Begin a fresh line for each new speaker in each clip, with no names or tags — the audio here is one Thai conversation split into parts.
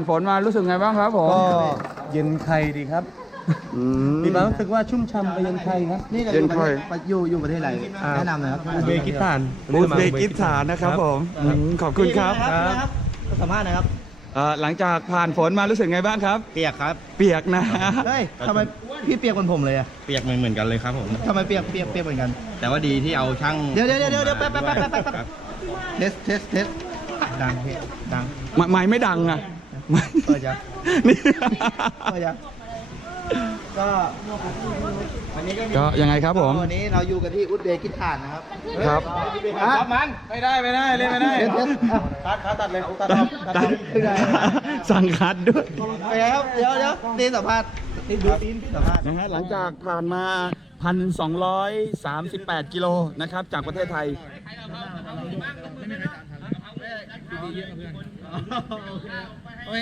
านฝนมารู้สึกไงบ้างครับผม
ก็เย็นไข่ดีครับ
อืม
มีความรู้สึกว่าชุ่มช่ำไปเย็นไข่ครับ
นี่เรา
เย็
อนยู่ประ
ค่
เท
อย
ศอยู่อยู่ประเทศอะไรแนะนำหน่อยครับ
อุเบกิสถาน
อุซเบกิสถานนะครับผมอืมขอบคุณครับ
ครับสัมภาษณ์หนะครับ
เอ่อหลังจากผ่านฝนมารู้สึกไงบ้างครับ
เปียกครับ
เปียกนะ
เฮ้ยทำไมพี่เปียกเหมือนผมเลยอะ
เปียกเหมือนเหมือนกันเลยครับผม
ทำไมเปียกเปียกเปียกเหมือนกัน
แต่ว่าดีที่เอาช่าง
เดี๋ยวเดี๋ยวเดี๋ยวเดี๋ยวแป๊บแป๊บแป๊บแป๊บแป๊บแป๊บเทสเทสเทสดังพี่ดัง
ไม่ไม่ไม่ดังอะไม่
เปิดยัง
นี่
เปิดยังก็วันนี้ก็มี
ก็ยังไงครับผม
วันนี้เราอยู่กันที่อุซเบกิสถานนะครับ
ครับ
อะ
มันไม่ได้ไม่ได้เล่นไม่ได้
เทสเทสอะ
คัดคัดตัดเลยตัดออกตัด
ตัด
ไม่ได้
สั่งคัดด้วย
เป็นไงครับเดี๋ยวเดี๋ยวตีนสัมภาษณ์ตีนดูตีนพี่สัมภาษณ์
นะฮะหลังจากผ่านมา 1,238 กิโลนะครับ จากประเทศไทย
โอเค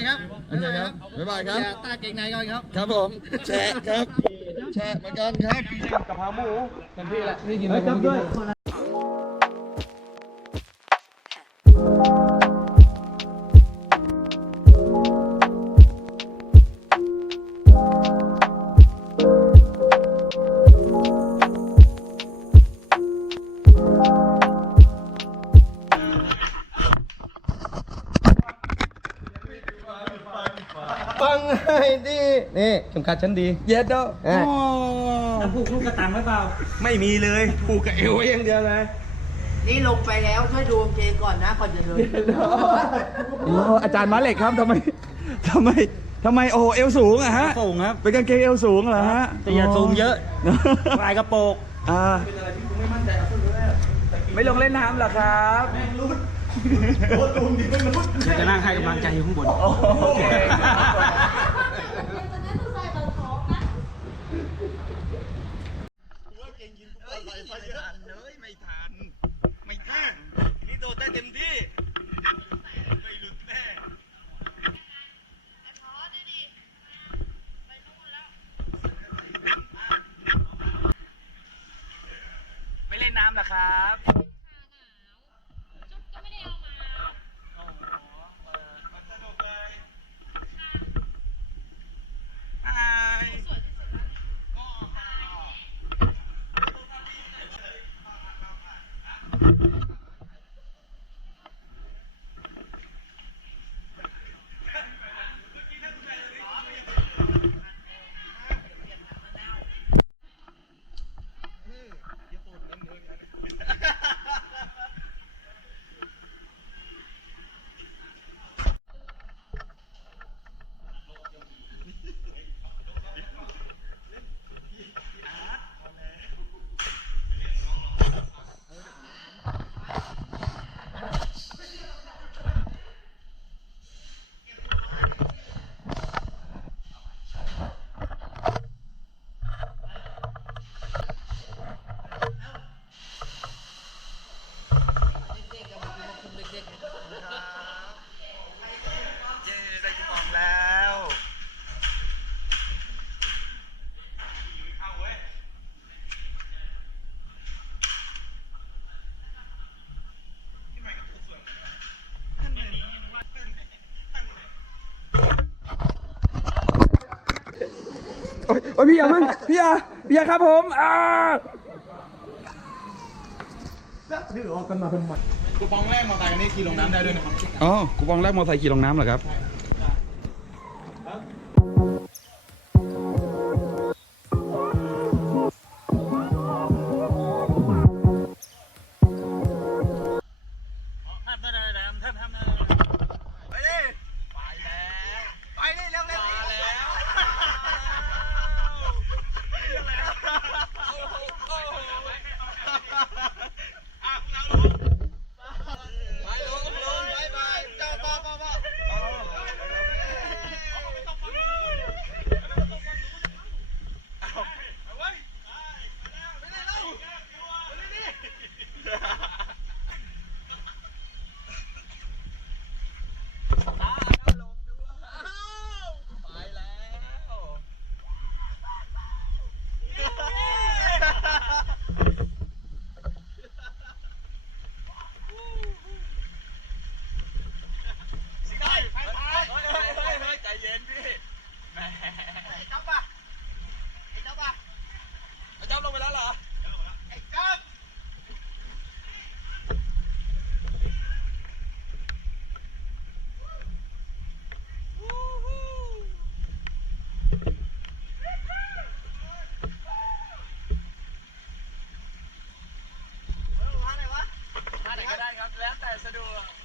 ครับ
โอเคครับบ๊ายบายครับ
ตาเก่งในก่อนครับ
ครับผมแชะครับแชะเหมือนกันครับกะเพราหมูเต็มที่แหละนี่กินเลยครับด้วย
ฟั นี่เข็มขัดชั้นดี
เย็ดเด้อ
เอ๊ะ
ผูกลูกกระตังไว้เปล่า
ไม่มีเลยผูกกับเอวไว้อย่างเดียวเลย
นี่ลงไปแล้วช่วยดูกางเกงก่อนนะก่อนจะเดิน
โอ้อาจารย์มาเหล็กครับทำไมทำไมทำไมโอ้เอวสูงอะฮะ
สูงครับ
เป็นกางเกงเอวสูงเหรอฮะ
แต่อย่าซูมเยอะลายกระโปรง
อ่าไม่ลงเล่นน้ำเหรอครับ
จะนั่งให้กำลังใจอยู่ข้างบน
โอเค
ไม่ทัน ไม่ทัน นี่โดดได้เต็มที่ ไม่หลุดแน่
ไม่เล่นน้ำเหรอครับ
ก็ไม่ได้เอามา
เย้ ได้คูปองแล้วเอาเว้ย
โอ้ยโอ้ยพี่อยามั่งพี่อยาพี่อยาครับผมอ่า
คูปองแรกมอเตอร์ไซค์อันนี้ขี่ลงน้ำได้ด้วยนะครับ
อ๋อกูปองแรกมอเตอร์ไซค์ขี่ลงน้ำเหรอครับ
Salud.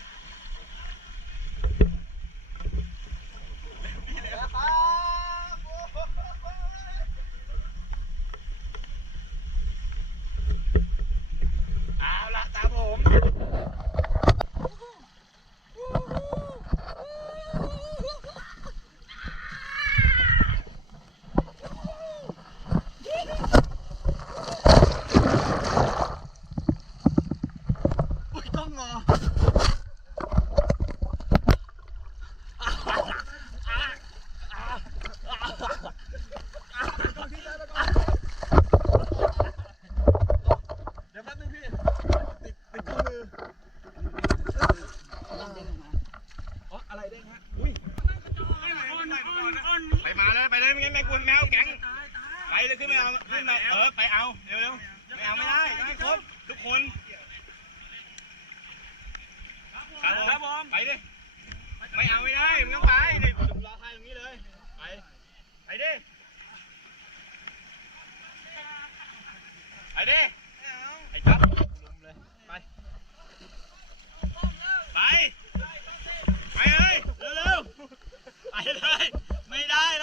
เล
ย ไม่ได้เลย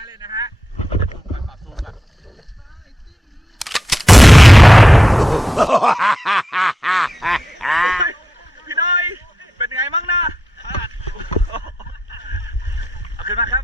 มาเล
ยนะ
ฮะปรับซูมก่อนพี่น้อยเป็นไงมั่งนะเอาขึ้นมาครับ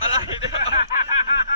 อะไรเนี่ย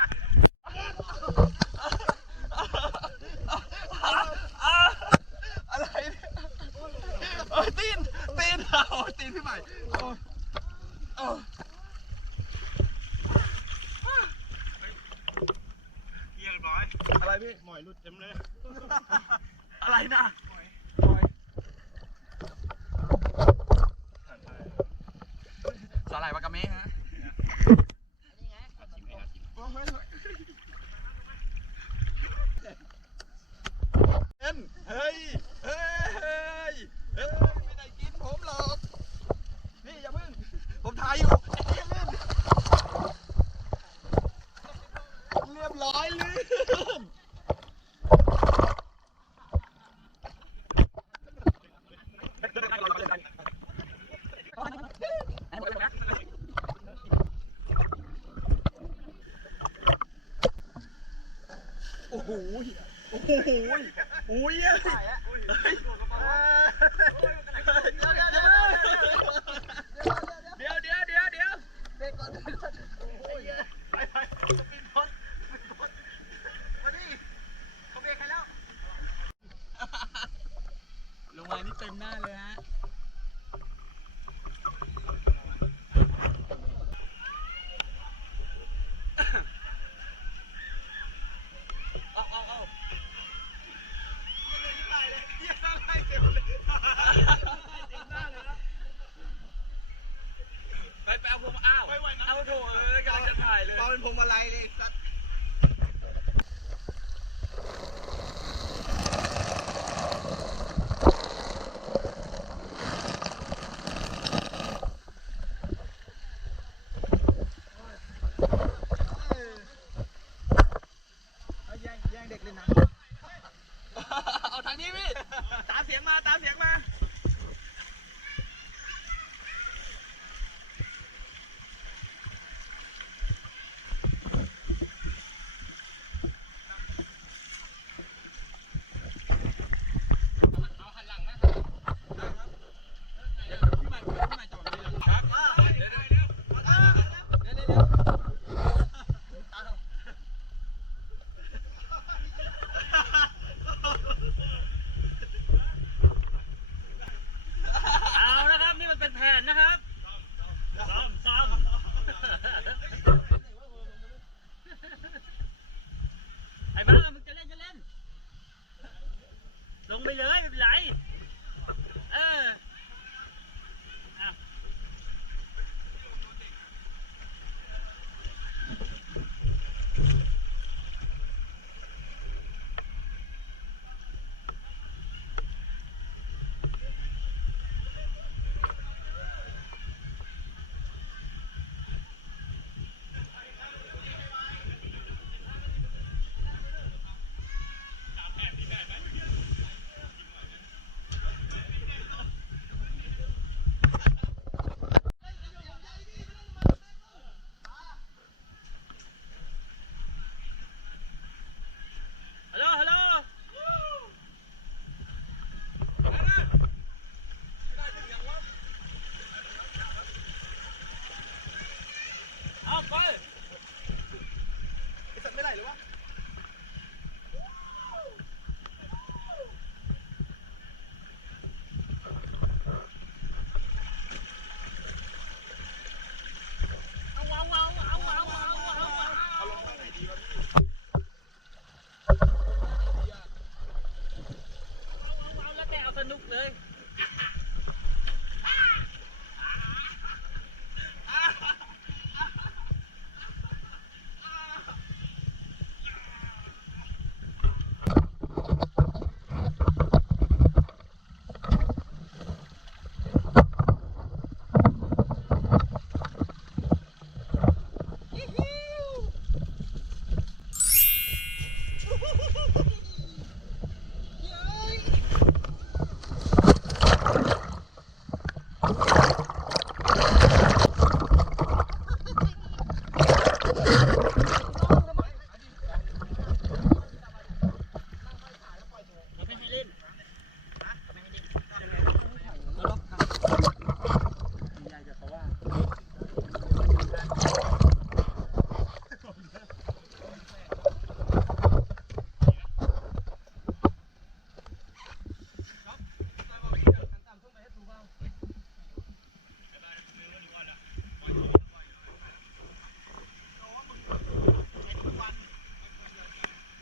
ผมถ่ายอยู่เรียบร้อยลืมโอ้โห โอ้โห โอ้ย ได้
ห
รือวะ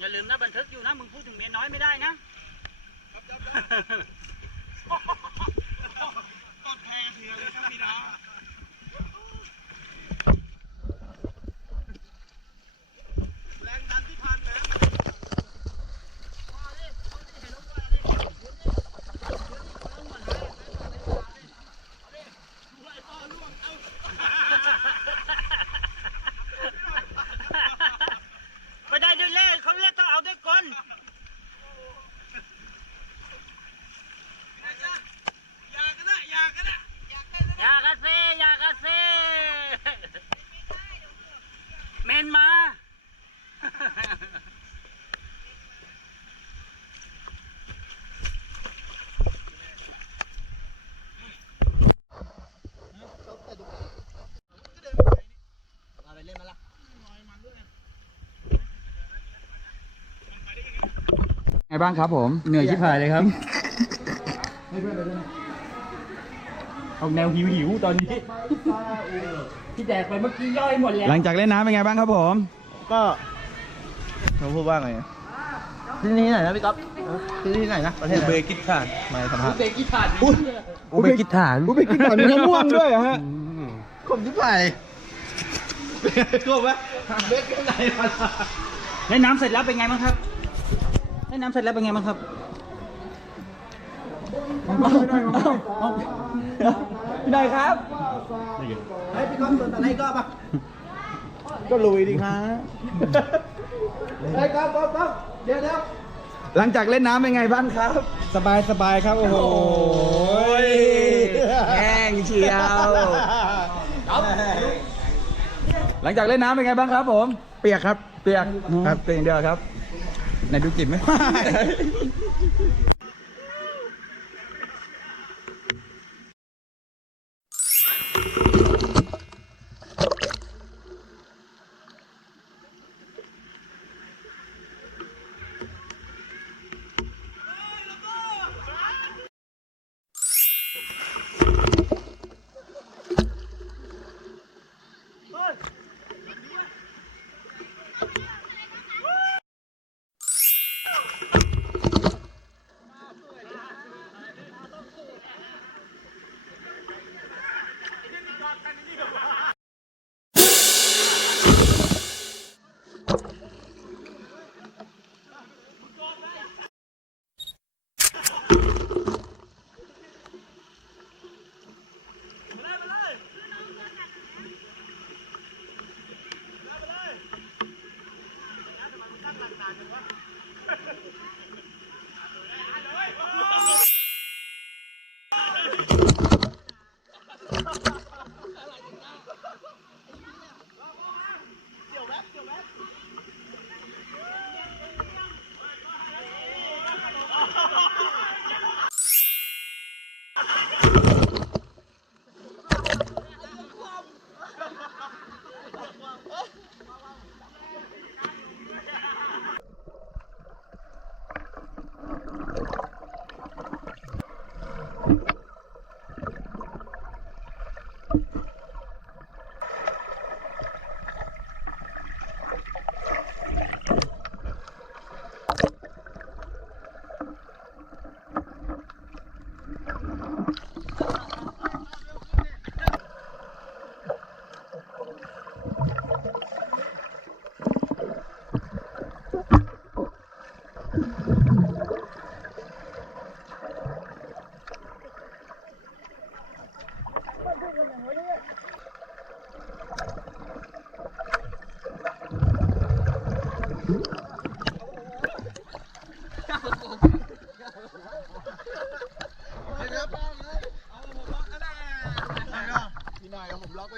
า
ลืมนะบันทึกอยู่นะมึงพูดถึงเมียน้อยไม่ได้นะ
ต้นแพรเถื่อนเลยครับพี่น้าแรงดันที่พันนะ
ไม่ได้ด้วยเล่ห์เขาเรียกต้องเอาด้วยกล
อย่ากันนะอย่ากันนะ
อย่ากระเซอย่ากระเซเมนมา
มาไปเล่นมาละ
ไง บ้างครับผม
เหนื่อยชิบหายเลยครับออกแนวหิวหิวๆตอนนี้ ที่แดกไปเมื่อกี้ย่อยหมดแล้ว
หลังจากเล่นน้ำเป็นไงบ้างครับผม
ก็เราพูดว่าไงที่นี่ไหนนะพี่ต๊อบที่นี่ไหนนะประเทศอุเบกิสถานมาสัมภาษณ์
เบกิถาน
อุเบกิสถานอุเบกิสถานมีน้ำม่วงด้วยเหรอฮะผมที่ไป
กบไหมเบ็ดข้างในมัน
เล่นน้ำเสร็จแล้วเป็นไงบ้างครับเล่ นน้ำเสร็จแล้วเป็นไงบ้างครับพี่หน่อยครับ
ไอ้พี่ก๊อฟตัวอะไรก็ปะก็ลุยดิฮะไอ้ก๊อฟก๊อฟก๊อฟเดี๋ยวเดี๋ยว
หลังจากเล่นน้ำเป็นไงบ้างครับ
สบายสบายครับ โอ้โห
ยแห้งเชียวหลังจากเล่นน้ำเป็นไงบ้างครับผม เปียกครับ เปียกครับเปียกอย่างเดียวครับ ไหนดูจิบไหม
Thank you.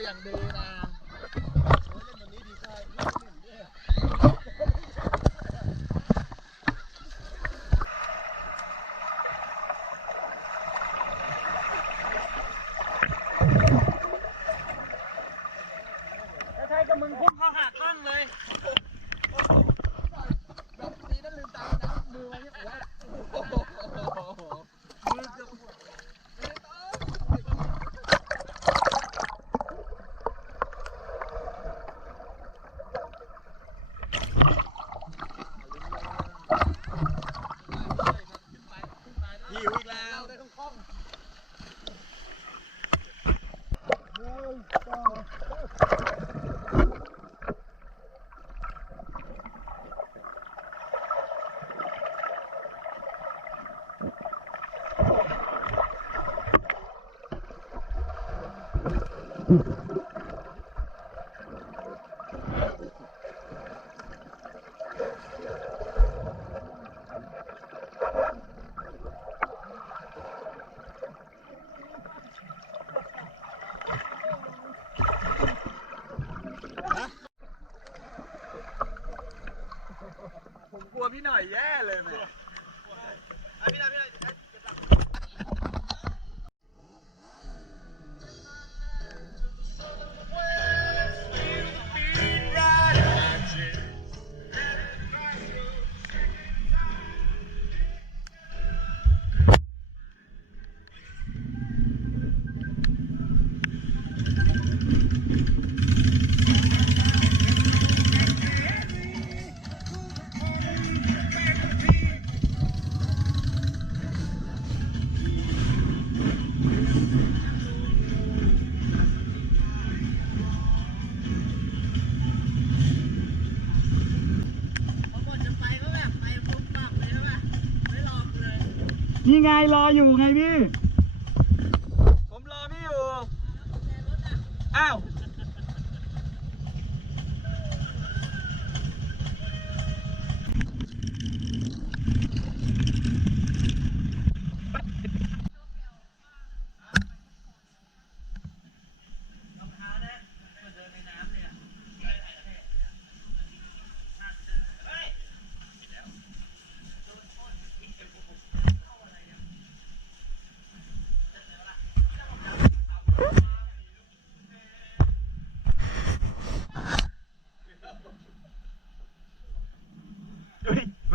อยผมล็อกไว้อย่าง
เดิ
ม Mm-hmm. นี่
ไงรออยู่ไงพี่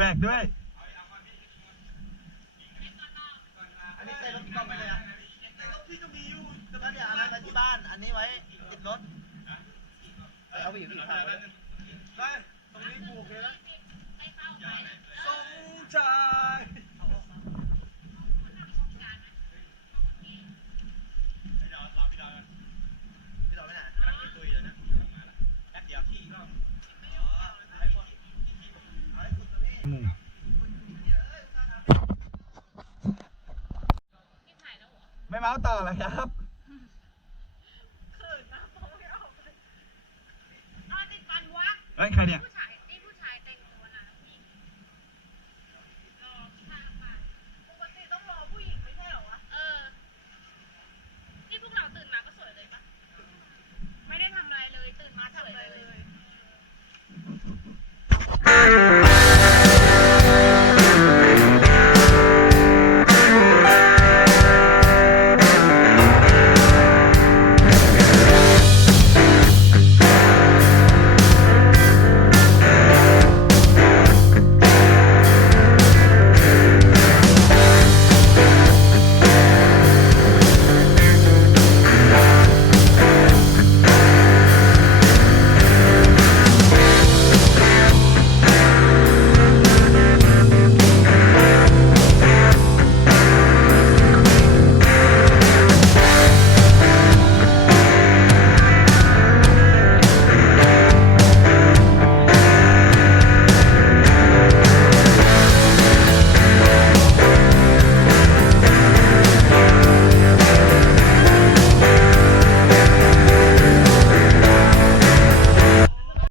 back, do it. Like caja